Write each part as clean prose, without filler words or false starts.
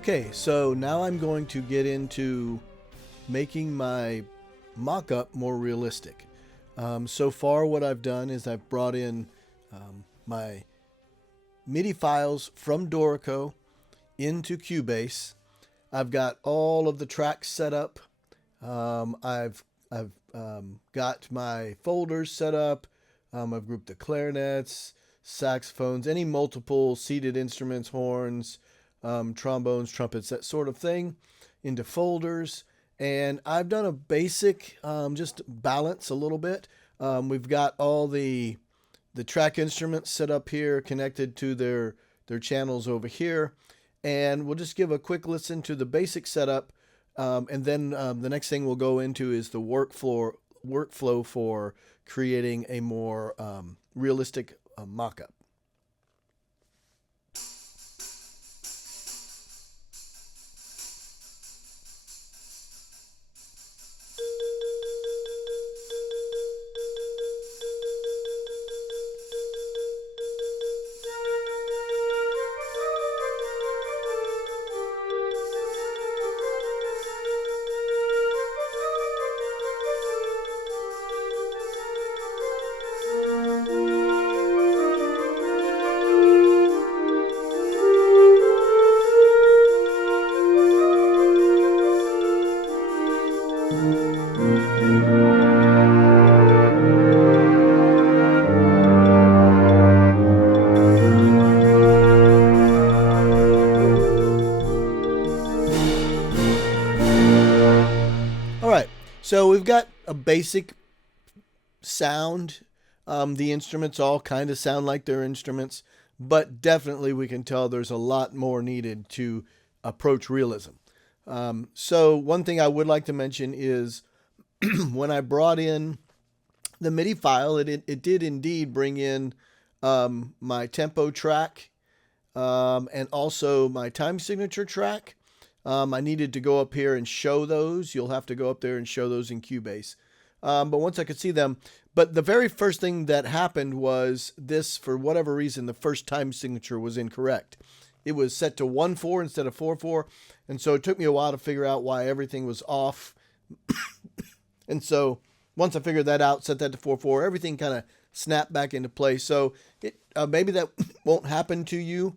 Okay, so now I'm going to get into making my mock-up more realistic. So far what I've done is I've brought in my MIDI files from Dorico into Cubase. I've got all of the tracks set up. I've got my folders set up. I've grouped the clarinets, saxophones, any multiple seated instruments, horns, trombones, trumpets, that sort of thing, into folders. And I've done a basic just balance a little bit. We've got all the track instruments set up here, connected to their channels over here. And we'll just give a quick listen to the basic setup. And then the next thing we'll go into is the workflow for creating a more realistic mock-up. So we've got a basic sound. The instruments all kind of sound like they're instruments, but definitely we can tell there's a lot more needed to approach realism. So one thing I would like to mention is when I brought in the MIDI file, it did indeed bring in my tempo track and also my time signature track. I needed to go up here and show those. You'll have to go up there and show those in Cubase. But once I could see them, but the very first thing that happened was this, for whatever reason, the first time signature was incorrect. It was set to 1/4 instead of 4/4. And so it took me a while to figure out why everything was off. And so once I figured that out, set that to 4/4, everything kind of snapped back into place. So maybe that won't happen to you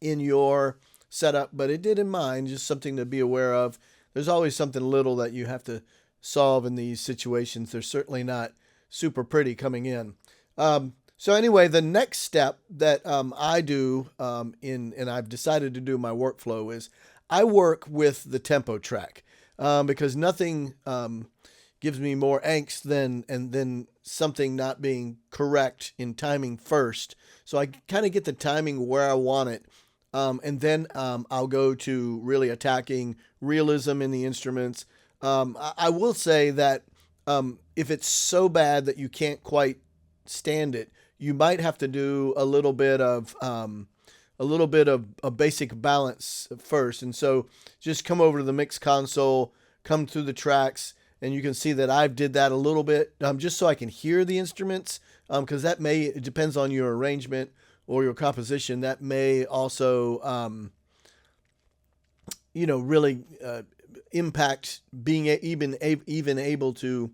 in your setup, but it did in mine. Just something to be aware of. There's always something little that you have to solve in these situations. They're certainly not super pretty coming in. So anyway, the next step that I do and I've decided to do my workflow is I work with the tempo track because nothing gives me more angst than something not being correct in timing first. So I kind of get the timing where I want it. And then I'll go to really attacking realism in the instruments. I will say that if it's so bad that you can't quite stand it, you might have to do a little bit of a basic balance first. And so just come over to the mix console, come through the tracks, and you can see that I've did that a little bit just so I can hear the instruments, because it depends on your arrangement or your composition. That may also, really impact being even able to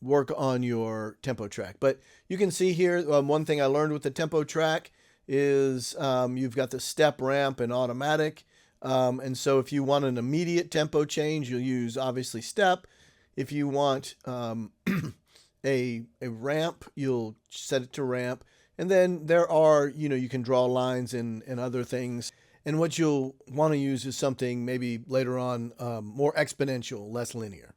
work on your tempo track. But you can see here, one thing I learned with the tempo track is you've got the step, ramp, and automatic. And so if you want an immediate tempo change, you'll use obviously step. If you want a ramp, you'll set it to ramp. And then there are, you can draw lines and other things. And what you'll want to use is something maybe later on more exponential, less linear.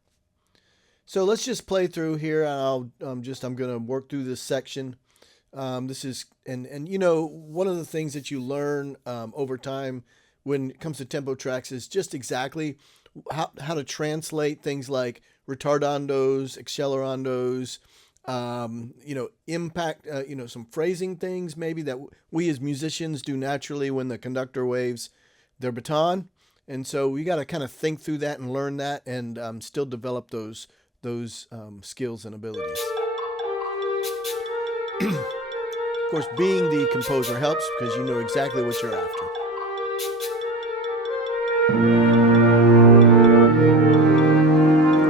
So let's just play through here. I'm going to work through this section. This is, and one of the things that you learn over time when it comes to tempo tracks is just exactly how to translate things like retardandos, accelerandos, impact, some phrasing things maybe that we as musicians do naturally when the conductor waves their baton. And so we got to kind of think through that and learn that and still develop those skills and abilities. Of course, being the composer helps because you know exactly what you're after.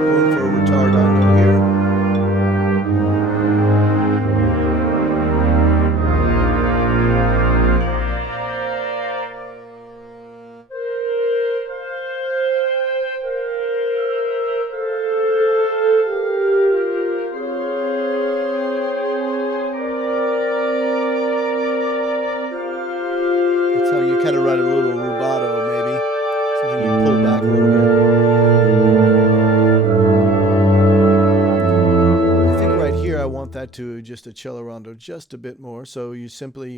Going for a retardando here. That's how you kind of write a little rubato, maybe. Something you pull back a little bit. I think right here I want that to just a cello rondo just a bit more. So you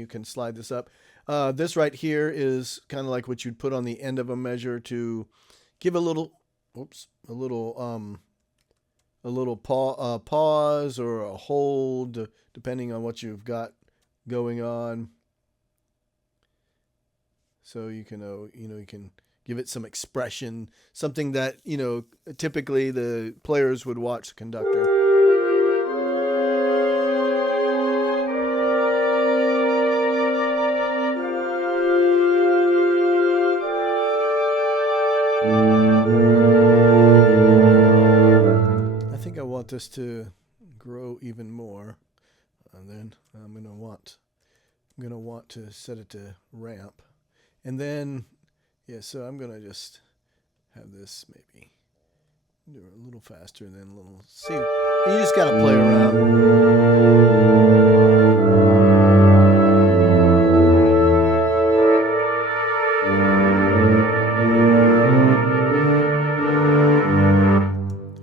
can slide this up. This right here is kind of like what you'd put on the end of a measure to give a little, a little pause or a hold, depending on what you've got going on. So you can, you can give it some expression, something that, typically the players would watch the conductor. I think I want this to grow even more, and then I'm gonna want to set it to ramp, and then so I'm gonna just have this maybe do it a little faster, and then a little see. You just gotta play around.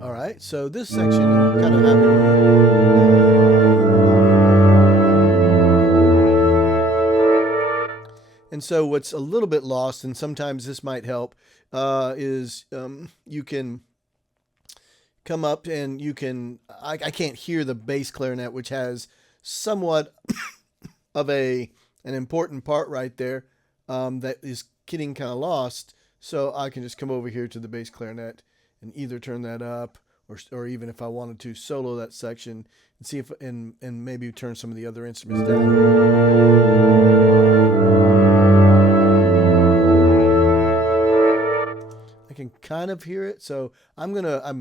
All right, so this section kind of having. And so what's a little bit lost, and sometimes this might help, is you can come up and you can, I can't hear the bass clarinet, which has somewhat of an important part right there that is getting kind of lost. So I can just come over here to the bass clarinet and either turn that up, or even if I wanted to solo that section and see if and maybe turn some of the other instruments down. I can kind of hear it, so I'm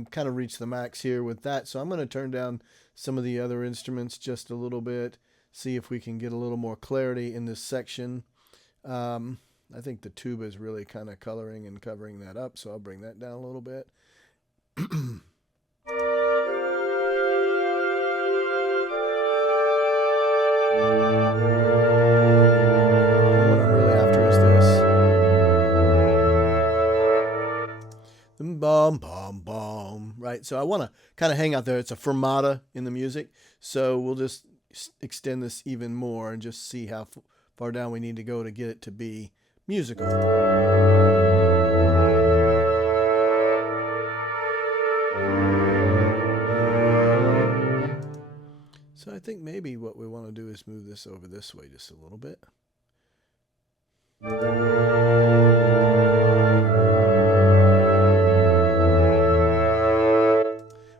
kind of reached the max here with that. So I'm gonna turn down some of the other instruments just a little bit, see if we can get a little more clarity in this section. I think the tuba is really kind of coloring and covering that up, so I'll bring that down a little bit. Bum, bum, bum, right? So I want to kind of hang out there. It's a fermata in the music. So we'll just extend this even more and just see how far down we need to go to get it to be musical. So I think maybe what we want to do is move this over this way just a little bit.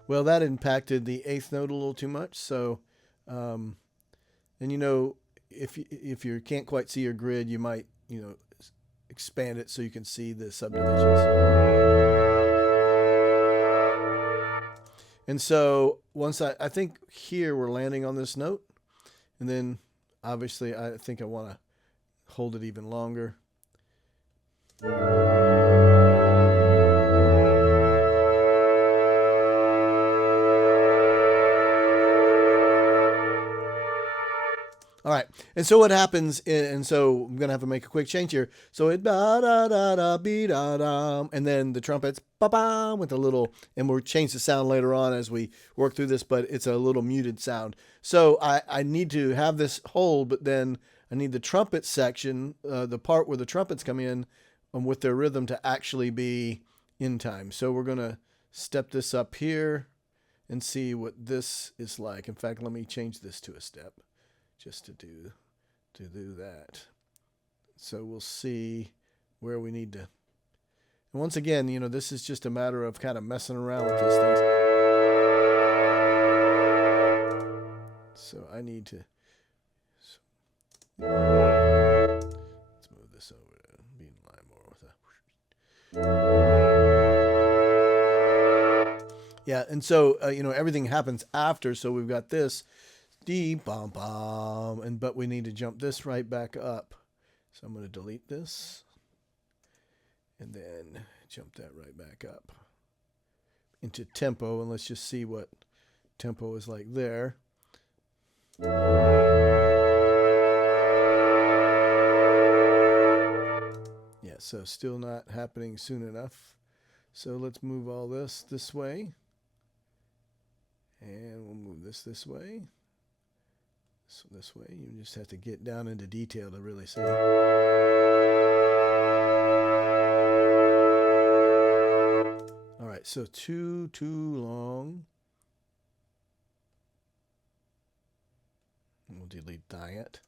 Well, that impacted the eighth note a little too much. So, and if you can't quite see your grid, you might expand it so you can see the subdivisions. And so once I think here we're landing on this note, and then obviously I think I want to hold it even longer. All right, and so what happens, and so I'm gonna have to make a quick change here. So it da da da da be da da, and then the trumpets ba ba with a little, and we'll change the sound later on as we work through this, but it's a little muted sound. So I need to have this hold, but then I need the trumpet section, the part where the trumpets come in, with their rhythm to actually be in time. So we're gonna step this up here and see what this is like. In fact, let me change this to a step, just to do that. So we'll see where we need to. And once again, this is just a matter of kind of messing around with these things. So I need to. Let's move this over to be in line more with that. Yeah, and so everything happens after. So we've got this dee bom bom, but we need to jump this right back up. So I'm going to delete this, and then jump that right back up into tempo, and let's just see what tempo is like there. Yeah, so still not happening soon enough. So let's move all this way. And we'll move this way. So this way. You just have to get down into detail to really see. All right, so too long. We'll delete that.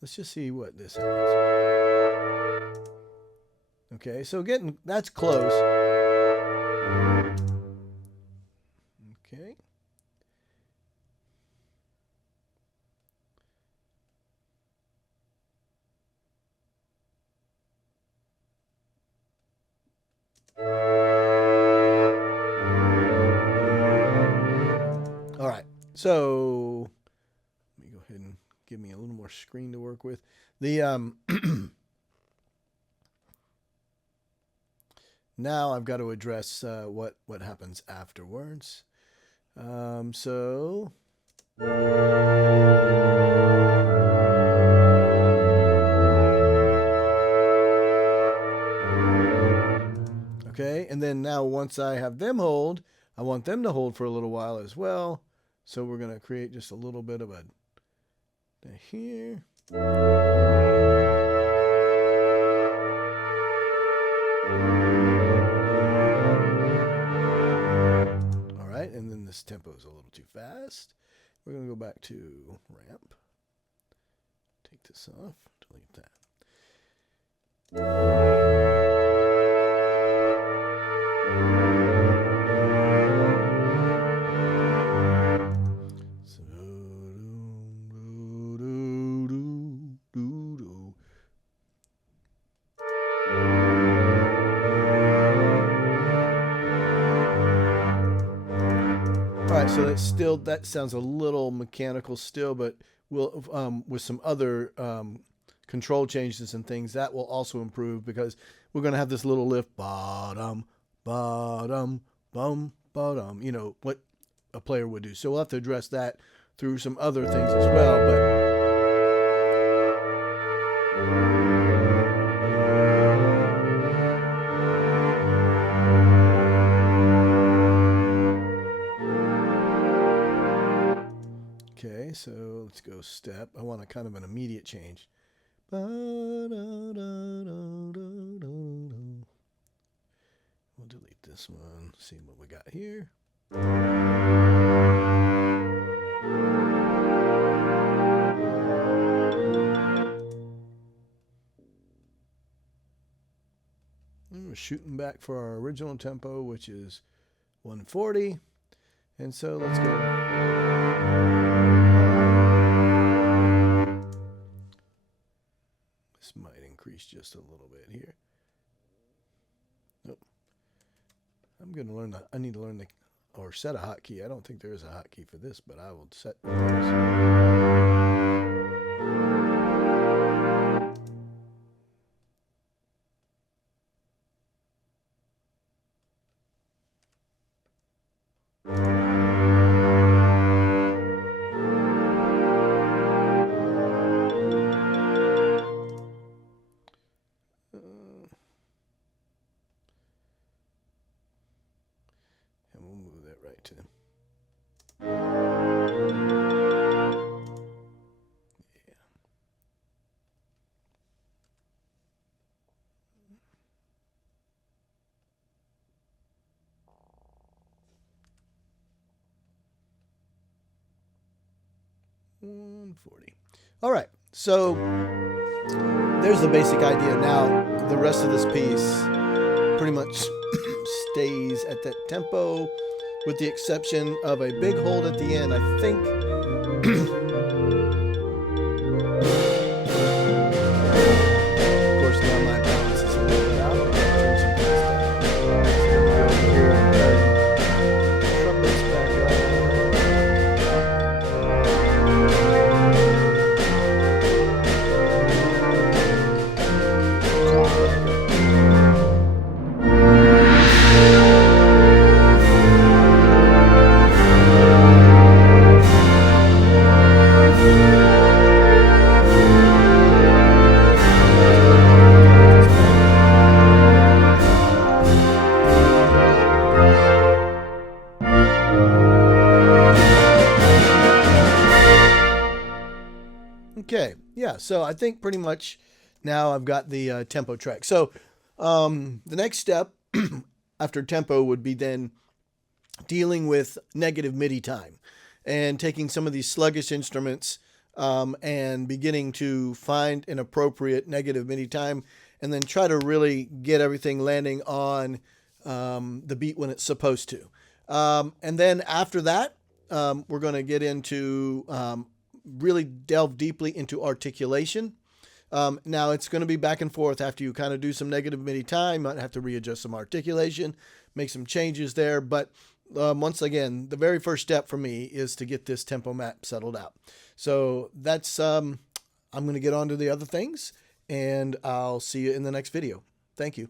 Let's just see what this happens. Okay, so that's close. Okay. All right, so let me go ahead and give me a little more screen to work with. The now I've got to address what happens afterwards. So okay, and then now once I have them hold, I want them to hold for a little while as well. So we're going to create just a little bit of a here. All right, and then this tempo is a little too fast. We're going to go back to ramp. Take this off, delete that. All right, so that sounds a little mechanical still, but we'll with some other control changes and things that will also improve, because we're going to have this little lift, bottom, bottom, bum, bottom. You know what a player would do. So we'll have to address that through some other things as well, but. Okay, so let's go step. I want a kind of an immediate change. We'll delete this one. See what we got here. And we're shooting back for our original tempo, which is 140. And so let's go. This might increase just a little bit here. Nope. I'm going to learn I need to learn or set a hotkey. I don't think there is a hotkey for this, but I will set and we'll move that right to them. Yeah. $140. All right, so there's the basic idea. Now the rest of this piece pretty much stays at that tempo, with the exception of a big hold at the end. I think of course now my balance is a little bit out. Yeah, so I think pretty much now I've got the tempo track. So the next step after tempo would be then dealing with negative MIDI time and taking some of these sluggish instruments and beginning to find an appropriate negative MIDI time and then try to really get everything landing on the beat when it's supposed to. And then after that, we're going to get into really delve deeply into articulation. Now it's going to be back and forth after you kind of do some negative MIDI time. Might have to readjust some articulation, make some changes there. But once again, the very first step for me is to get this tempo map settled out. So that's, I'm going to get on to the other things, and I'll see you in the next video. Thank you.